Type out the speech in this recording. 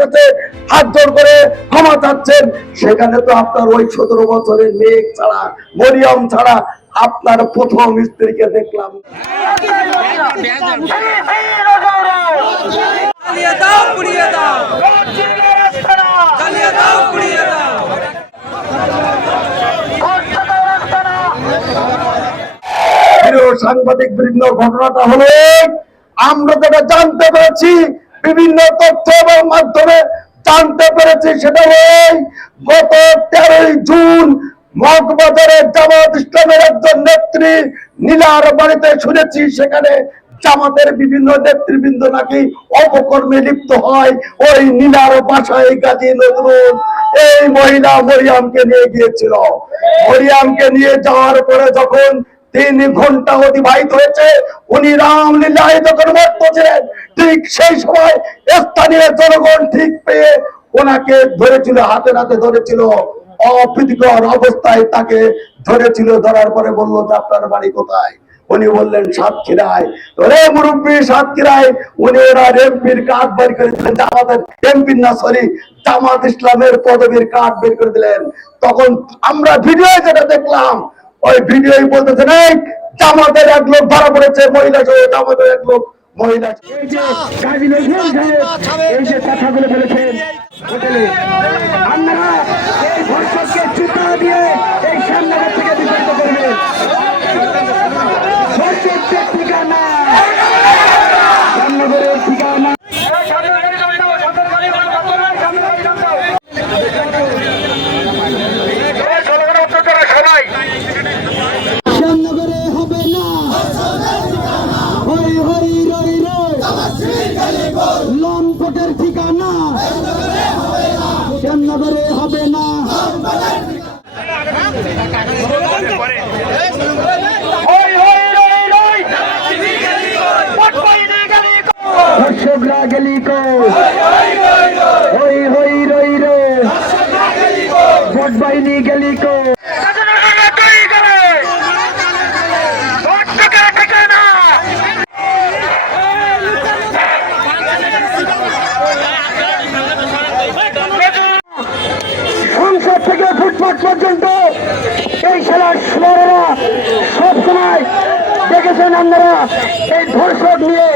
কাছে হাত জোড় করে ক্ষমা চাচ্ছেন, সেখানে তো আপনার ওই 17 বছরের মেয়ে ছাড়া, মরিয়ম ছাড়া আপনার প্রথম স্ত্রীকে দেখলাম। সাংবাদিক বৃন্দ, ঘটনাটা হলো আমরা যেটা জানতে পেরেছি, বিভিন্ন তথ্য এবং মাধ্যমে জানতে পেরেছি, সেটা হল গত 13ই জুন মগবাজারে জামাত ইসলামের একজন নেত্রী নীলার বাড়িতে শুনেছি সেখানে জামাতের বিভিন্ন নেতৃবৃন্দ নাকি অপকর্মে লিপ্ত হয়। ওই নীলার বাসায় গাজী নজরুল এই মহিলা মরিয়মকে নিয়ে গিয়েছিল। মরিয়মকে নিয়ে যাওয়ার পরে যখন 3 ঘন্টা অতিবাহিত হয়েছে, উনি রামলীলায় যখন মত্ত ছিলেন, ঠিক সেই সময় স্থানীয় জনগণ ঠিক পেয়ে ওনাকে ধরেছিল, হাতে নাতে ধরেছিল, অপ্রীতিকর অবস্থায় তাকে ধরেছিল। ধরার পরে বললো যে আপনার বাড়ি কোথায়? উনি বললেন সাতক্ষীরায়। রে মুরব্বী, সাতক্ষীরায়? উনি ওনার এমপির কার্ড বের করে দিলেন, আমাদের এমপির না, সরি, জামাত ইসলামের পদবীর কার্ড বের করে দিলেন। তখন আমরা ভিডিও যেটা দেখলাম, ওই ভিডিও বলতেছেন এই জামাতের এক লোক ধরা পড়েছে, মহিলা সহ জামাতের এক লোক মহিলা। এই যে গাজী নজরুল সাহেব এই যে কথাগুলো বলেছেন হোটেলে, আপনারা এই ধর্ষককে জুতা দিয়ে এই সামনে থেকে বিতাড়িত করবেন। ধর্ষকদের ঠিকানা রামনগরের ঠিকানা। লম্পটের ঠিকানা শ্যামনগরে হবে না। দর্শকরা গেলি কো, হই হই রই রে, ভোট বাহিনী গেলি কো। সংসদ থেকে ফুটপাত পর্যন্ত এই খেলার স্মরণা সবসময় দেখেছেন আপনারা। এই ধর্ষক নিয়ে